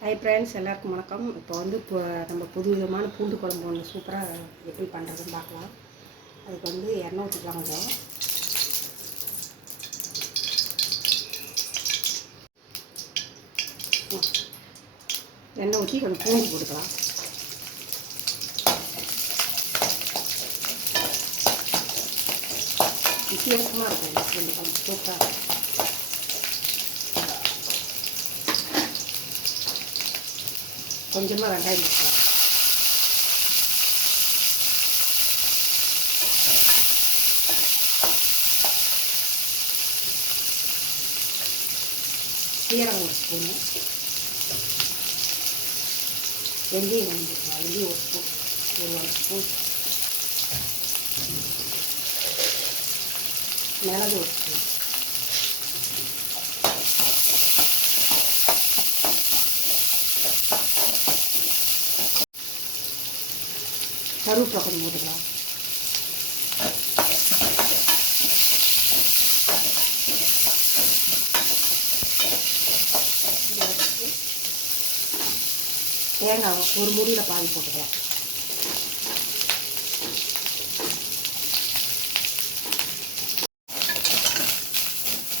Hi friends, எல்லாருக்கும் வணக்கம். இப்போ நம்ம புது விதமான பூண்டு குழம்பு ஒன்று சூப்பராக எப்படி பண்ணுறதுன்னு பார்க்கலாம். அதுக்கு எண்ணெய் ஊற்றிக்கலாம். கொஞ்சம் எண்ணெய் ஊற்றி கொஞ்சம் பூண்டு போட்டுக்கலாம். வித்தியாசமாக இருக்கும் பூண்டு குழம்பு, சூப்பராக. கொஞ்சமாக வெங்காயம் போட்டுக்கலாம். சீரகம் ஒரு ஸ்பூனு, வெந்தயம் கொஞ்சம் போட்டுக்கலாம். வெந்தயம் ஒரு ஸ்பூன், ஒரு ஸ்பூன், மிளகு ஒரு ஸ்பூன், கருவேப்பிலை கொஞ்சம் போட்டுக்கலாம். தேங்காய் ஒரு மூடியில் பாதி போட்டுக்கலாம்.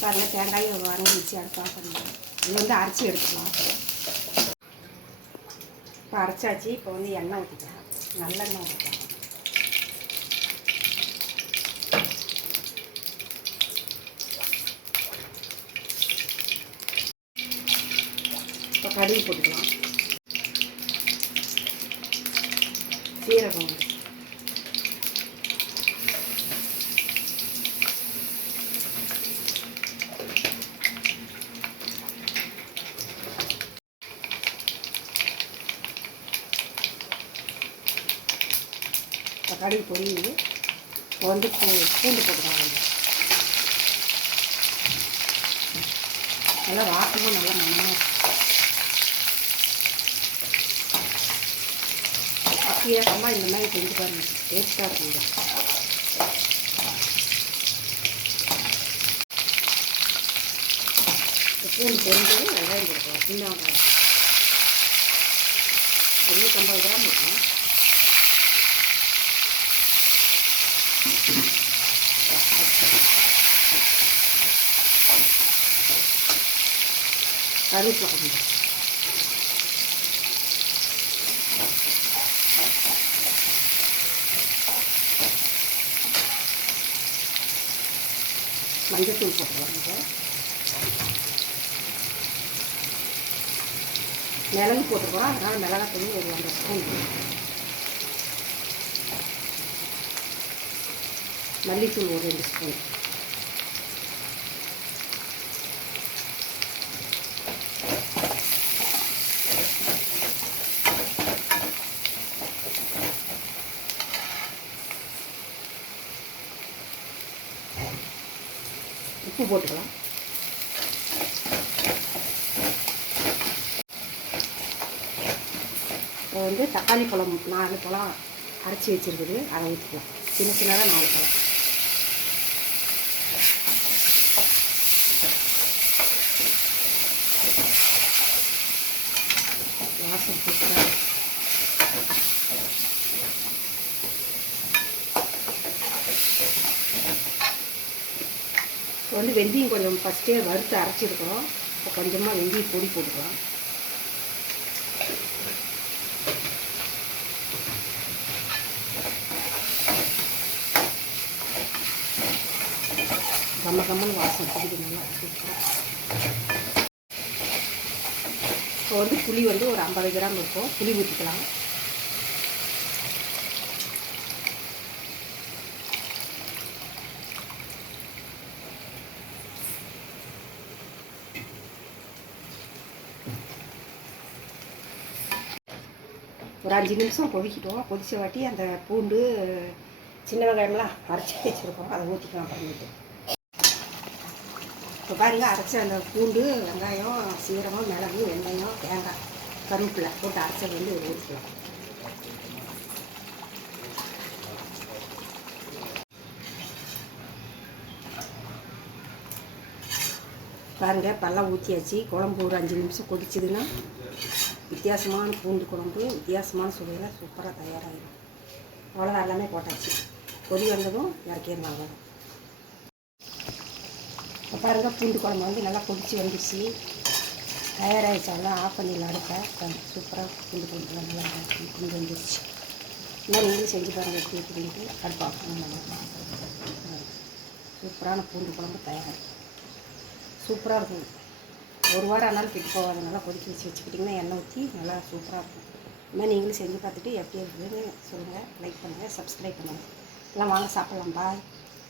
பாருங்கள், தேங்காயை வதங்கிச்சு. அடுப்பா பண்ணுவோம். இது அரைச்சி எடுத்துக்கலாம். இப்போ அரைச்சாச்சு. இப்போ எண்ணெய் ஊற்றிக்கலாம். நல்லெண்ணெய் ஊற்றிக்கலாம். இப்போ கடுகு போட்டுக்கலாம். சீரகம், கடுகு பொரியுது. இப்போ பூண்டு போட்டுக்கலாம். நல்லா வாசமும் நல்லா மனமாக அப்படியேக்கமா இந்த மாதிரி செஞ்சு பாருங்கள், டேஸ்ட்டாக இருக்குங்க. பூண்டு பொரிஞ்சு வெங்காயம் போட்டுக்கலாம். சின்ன வெங்காயம் 150 கிராம் இருக்கும். கருவேப்பிலை கொஞ்சம், மஞ்சத்தூள் போட்டுருவாங்க. மிளகு போட்டுருக்கோம், அதனால் மிளகாத்தூள் ஒரு 1 ஸ்பூன், மல்லித்தூள் ஒரு 2 ஸ்பூன், உப்பு போட்டுக்கலாம். இப்போ தக்காளி பழம் 4 பழம் அரைச்சி வச்சுருக்குது, அதை ஊற்றிக்கலாம். சின்ன சின்னதாக 4 பழம். வாசம் சூப்பராக. இப்போ வெந்தயம் கொஞ்சம் ஃபஸ்ட்டே வறுத்து அரைச்சிருக்கிறோம். இப்போ கொஞ்சமாக வெந்தயம் பொடி போட்டுக்கலாம். கம்மன்னு வாசம் பிடிக்குது நல்லா. இப்போ புளி ஒரு 50 கிராம் இருக்கும். புளி ஊற்றிக்கலாம். ஒரு 5 நிமிஷம் கொதிக்கிட்டோம். கொதிச்ச வாட்டி அந்த பூண்டு சின்ன வெங்காயம்லாம் அரைச்சி வச்சுருக்கோம், அதை ஊற்றிக்கலாம். பண்ணிட்டு இப்போ பாருங்கள், அரைச்ச அந்த பூண்டு, வெங்காயம், சீரகம், மிளகு, வெந்தயம், தேங்காய், கருவேப்பிலை போட்டு அரைச்சது ஊற்றிக்கலாம். பாருங்கள், பல்லாம் ஊற்றியாச்சு. குழம்பு ஒரு 5 நிமிஷம் கொதிச்சுதுன்னா வித்தியாசமான பூண்டு குழம்பு வித்தியாசமான சுவையில் சூப்பராக தயாராகிடும். அவ்வளோதான், எல்லாமே போட்டாச்சு. கொதி வந்ததும் இறக்கிடுவாங்க. இப்போ பாருங்கள், பூண்டு குழம்பு வந்து நல்லா கொதித்து வந்துடுச்சு. தயாராகிடுச்சாலும் ஆஃப் பண்ணிடலாம் அடுப்பை. சூப்பராக பூண்டு குழம்புலாம் நல்லா கொண்டு வந்துடுச்சு. இன்னும் நீங்களும் செஞ்சு பாருங்கள் எப்படி இருக்குதுன்ட்டு. அடுப்பு ஆஃப் பண்ணலாம். சூப்பரான பூண்டு குழம்பு தயாராக சூப்பராக இருக்கும். ஒரு வாரம் ஆனாலும் கெட்டு போகாதனால கொதிக்க வச்சுக்கிட்டிங்கன்னா எண்ணெய் ஊற்றி நல்லா சூப்பராக இருக்கும். இன்னும் நீங்களும் செஞ்சு பார்த்துட்டு எப்படி இருக்குதுன்னு சொல்லுங்கள். லைக் பண்ணுங்கள், சப்ஸ்கிரைப் பண்ணுங்கள். எல்லாம் வாங்க சாப்பிட்லாம். பாய்.